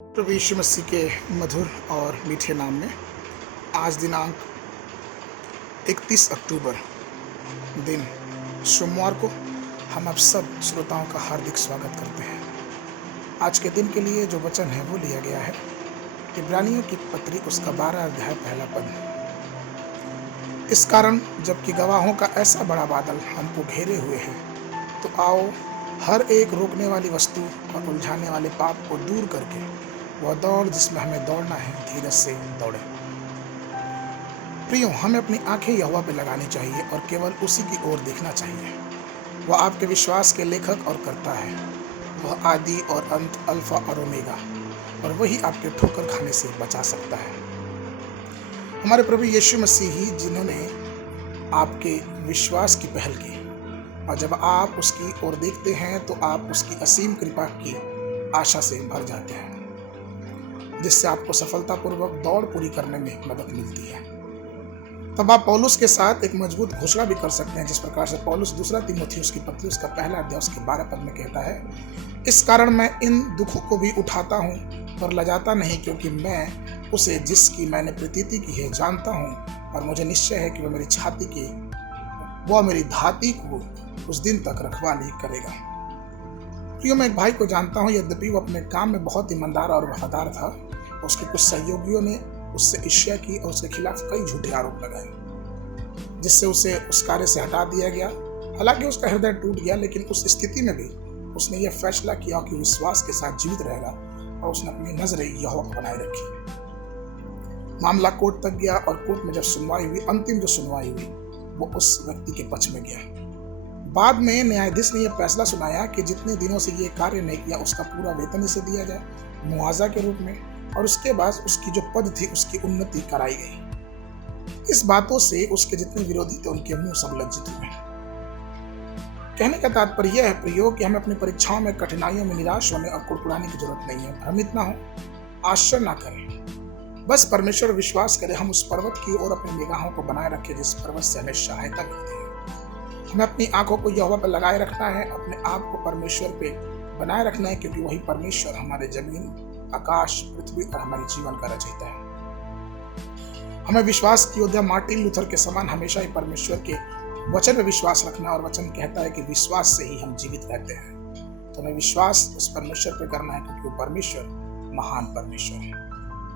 प्रभु यीशु मसीह के मधुर और मीठे नाम में आज दिनांक 31 अक्टूबर दिन सोमवार को हम आप सब श्रोताओं का हार्दिक स्वागत करते हैं। आज के दिन के लिए जो वचन है वो लिया गया है इब्रानियों की पत्री उसका 12 अध्याय पहला पद। इस कारण जबकि गवाहों का ऐसा बड़ा बादल हमको घेरे हुए है, तो आओ हर एक रोकने वाली वस्तु और उलझाने वाले पाप को दूर करके वह दौड़ जिसमें हमें दौड़ना है धीरज से दौड़े। प्रियो, हमें अपनी आंखें यहोवा पे लगानी चाहिए और केवल उसी की ओर देखना चाहिए। वह आपके विश्वास के लेखक और कर्ता है। वह आदि और अंत, अल्फा और ओमेगा, और वही आपके ठोकर खाने से बचा सकता है। हमारे प्रभु यीशु मसीह ही जिन्होंने आपके विश्वास की पहल की, और जब आप उसकी ओर देखते हैं तो आप उसकी असीम कृपा की आशा से भर जाते हैं, जिससे आपको सफलतापूर्वक दौड़ पूरी करने में मदद मिलती है। तब आप पौलुस के साथ एक मजबूत घोषणा भी कर सकते हैं, जिस प्रकार से पौलुस दूसरा तीमुथियुस की पत्री उसका पहला अध्याय उसके 12 पद में कहता है, इस कारण मैं इन दुखों को भी उठाता हूँ पर लजाता नहीं, क्योंकि मैं उसे जिसकी मैंने प्रतीति की है जानता हूँ, और मुझे निश्चय है कि वह मेरी धाती को उस दिन तक रखवाली करेगा। प्रियो, मैं एक भाई को जानता हूँ, यद्यपि वो अपने काम में बहुत ईमानदार और वफादार था, उसके कुछ सहयोगियों ने उससे ईर्ष्या की और उसके खिलाफ कई झूठे आरोप लगाए, जिससे उसे उस कार्य से हटा दिया गया। हालांकि उसका हृदय टूट गया, लेकिन उस स्थिति में भी उसने यह फैसला किया कि विश्वास के साथ जीवित रहेगा, और उसने अपनी नजरें यहोवा पर बनाए रखी। मामला कोर्ट तक गया, और कोर्ट में जब सुनवाई हुई, अंतिम जो सुनवाई हुई वो उस व्यक्ति के पक्ष में गया। बाद में न्यायाधीश ने यह फैसला सुनाया कि जितने दिनों से ये कार्य नहीं किया उसका पूरा वेतन इसे दिया जाए मुआवजा के रूप में, और उसके बाद उसकी जो पद थी उसकी उन्नति कराई गई। इस बातों से उसके जितने विरोधी थे उनके मुंह सब लज्जित हुए। कहने का तात्पर्य यह है प्रियो कि हमें अपनी परीक्षाओं में, कठिनाइयों में निराश होने और कुड़कुड़ाने की जरूरत नहीं है। भ्रमित ना हो, आश्चर्य ना करें, बस परमेश्वर विश्वास करें। हम उस पर्वत की ओर अपनी निगाहों को बनाए रखें जिस पर्वत से हमें सहायता मिलती है। हमें अपनी आंखों को यहोवा पर लगाए रखना है, अपने आप को परमेश्वर पे बनाए रखना है, क्योंकि वही परमेश्वर हमारे जमीन, आकाश, पृथ्वी और हमारे जीवन का रचयिता है। हमें विश्वास की योद्धा मार्टिन लूथर के समान हमेशा ही परमेश्वर के वचन में विश्वास रखना, और वचन कहता है कि विश्वास से ही हम जीवित रहते हैं। तो हमें विश्वास उस परमेश्वर पर करना है, क्योंकि वो परमेश्वर महान परमेश्वर है।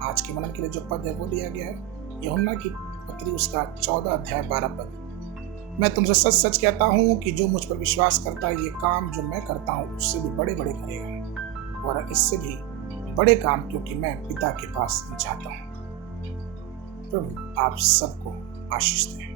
आज के मनन के लिए जो पद है वो लिया गया है यूहन्ना की पत्री उसका 14 अध्याय 12 पद। मैं तुमसे सच सच कहता हूँ कि जो मुझ पर विश्वास करता है, ये काम जो मैं करता हूँ उससे भी बड़े बड़े करेगा, और इससे भी बड़े काम, क्योंकि मैं पिता के पास जाता हूँ। प्रभु आप सबको आशीष दें।